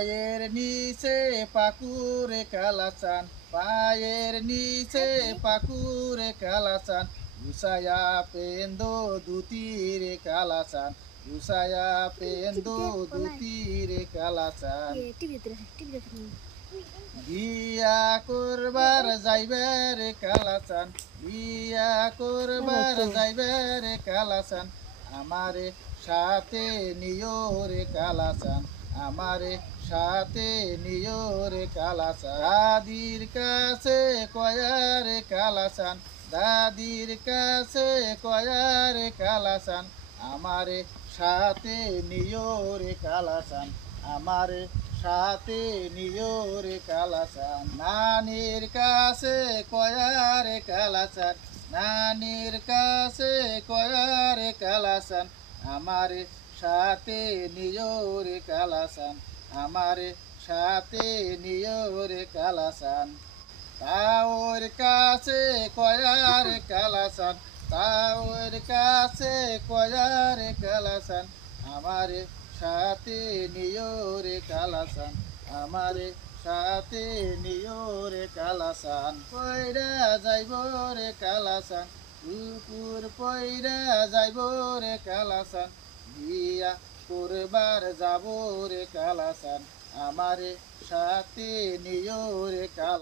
পায়ের নিচে পাকুরে কালাচান, পায়ের নিচে পাকুরে কালাচান, গুসায়া পেন্দো দুতিরে কালাচান, গুসায়া পেন্দো দুতিরে কালাচান। বিয়া করবার যাইবে রে কালাচান, বিয়া করবার যাইবে রে কালাচান, আমারে সাথে নিও রে কালাচান, আমারে সাথে নিও রে কালাচান। দাদির কাছে কয়া রে কালাচান, দাদির কাছে কয়া রে কালাচান, আমারে সাথে নিও রে কালাচান, আমারে সাথে নিও রে কালাচান। নানির কাছে কয়া রে কালাচান, নানির কাছে কয়া রে কালাচান, আমারে সাথে নিও রে কালাচান, আমারে সাথে নিও রে কালাচান। তাওর কাছে কয়া রে কালাচান, তাওর কাছে কয়া রে কালাচান, আমারে সাথে নিও রে কালাচান, আমারে সাথে নিও রে কালাচান। পয়রা যাইব রে কালাচান, দুপুর পয়রা যাইব রে কালাচান, বিয়া করবার যাব রে কালাচান, আমারে সাথে নিও রে কালাচান।